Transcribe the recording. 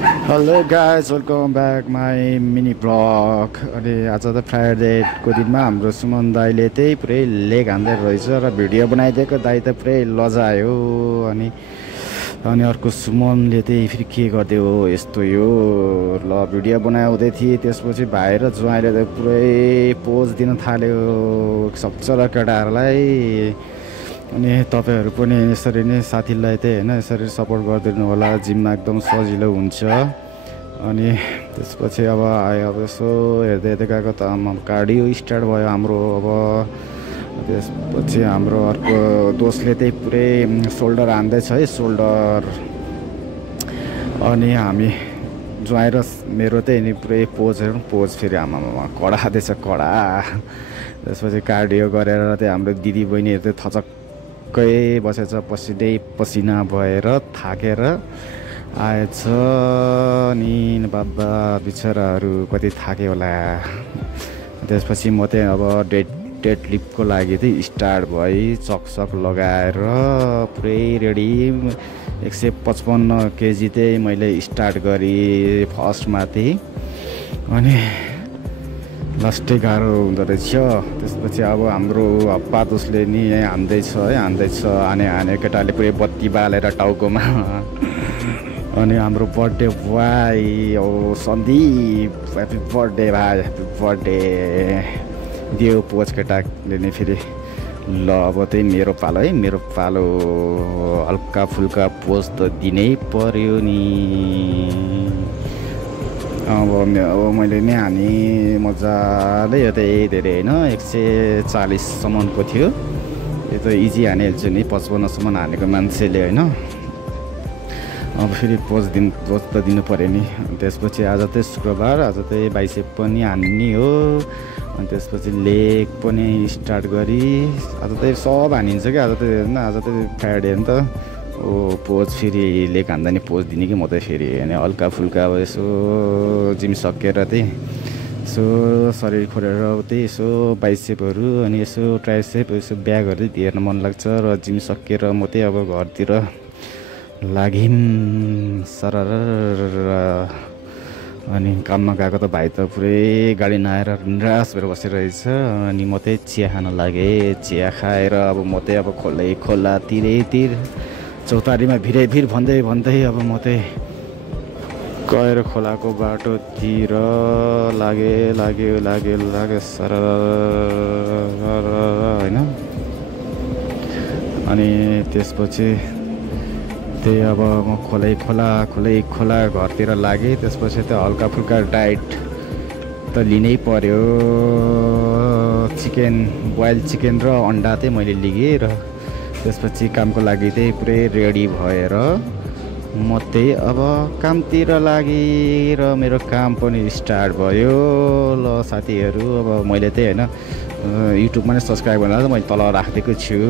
Hello guys welcome back my mini blog. अनि आज त फ्राइडेको दिनमा हाम्रो सुमन दाईले त्यही पुरै लेग हान्दै रहेछ र भिडियो बनाइदिएको दाई त पुरै लजायो। अनि अर्को सुमनले त्यही फेरि के गरिदियो यस्तो यो ल भिडियो बनाउँदै थिएँ। त्यसपछि भाइ र ज्वाइँले त पुरै पोज दिन थाल्यो सबजना केटाहरूलाई। अनि तपाईँहरू पनि यसरी नै साथीलाई चाहिँ होइन यसरी सपोर्ट गरिदिनु होला। जिममा एकदम सजिलो हुन्छ। अनि त्यसपछि अब आयो अब यसो हेर्दै हेर्दै गएको त कार्डियो स्टार्ट भयो हाम्रो। अब त्यसपछि हाम्रो अर्को दोस्तले चाहिँ पुरै सोल्डर हान्दैछ है सोल्डर। अनि हामी ज्वाइँ र मेरो चाहिँ नि पुरै पोज फेरि आमामा कडा दिएछ कडा। त्यसपछि कार्डियो गरेर चाहिँ हाम्रो दिदी बहिनीहरू चाहिँ थचक्कै बसेछ पसिना भएर थाकेर आएछ नि बाबा बिचराहरू कति थाक्यो होला। त्यसपछि म चाहिँ अब डेड लिफ्टको लागि चाहिँ स्टार्ट भई चकचक लगाएर पुरै रेडी 155 केजी चाहिँ मैले स्टार्ट गरेँ फर्स्टमा चाहिँ। अनि लास्टै गाह्रो हुँदो रहेछ। त्यसपछि अब हाम्रो हप्पा दोस्ले नि हान्दैछ हाने केटाले पुरै बत्ती बालेर टाउकोमा। अनि हाम्रो बर्थडे बोय ओ सन्दीप ह्याप्पी बर्थडे भाइ ह्याप्पी बर्थडे दियो पोज केटाले नि फेरि। ल अब चाहिँ मेरो पालो है मेरो पालो हल्का फुल्का पोज त दिनै पर्यो नि। अब मैले नै हाने मजाले यो चाहिँ धेरै होइन 140सम्मको थियो। यो त इजी हानिहाल्छु नि 55सम्म हानेको मान्छेले होइन। अब फेरि पोज त दिनु पऱ्यो नि। त्यसपछि आज चाहिँ शुक्रबार आज चाहिँ बाइसेप पनि हान्ने हो। अनि त्यसपछि लेग पनि स्टार्ट गरी आज चाहिँ सब हानिन्छ क्या। आज चाहिँ होइन आज चाहिँ फ्राइडे हो नि त। पोज फेरि लेग हान्दा नि पोज दिने कि म चाहिँ फेरि होइन हल्का फुल्का अब यसो जिम सकेर चाहिँ यसो शरीर खोलेर त्यही यसो बाइसेपहरू अनि यसो ट्राइसेप यसो ब्यागहरू चाहिँ हेर्न मन लाग्छ। र जिम सकेर म चाहिँ अब घरतिर लागिन् सरर। अनि काममा गएको त भाइ त पुरै गाडी नआएर निराश भएर बसिरहेछ। अनि म चाहिँ चिया खान लागेँ। चिया खाएर अब म चाहिँ अब खोला तिरैतिर चौतारीमा भिर भन्दै अब म चाहिँ गएर खोलाको बाटोतिर लाग्यो सरर होइन। अनि त्यसपछि त्यही अब म खोला घरतिर लागेँ। त्यसपछि त हल्का फुल्का डाइट त लिनै पर्यो। बोइल चिकन र अन्डा चाहिँ मैले लिएँ। र त्यसपछि कामको लागि चाहिँ पुरै रेडी भएर म चाहिँ अब कामतिर लागेँ। र मेरो काम पनि स्टार्ट भयो। ल साथीहरू अब मैले चाहिँ होइन युट्युबमा नै सब्सक्राइब गरेर मैले तल राखिदिएको छु।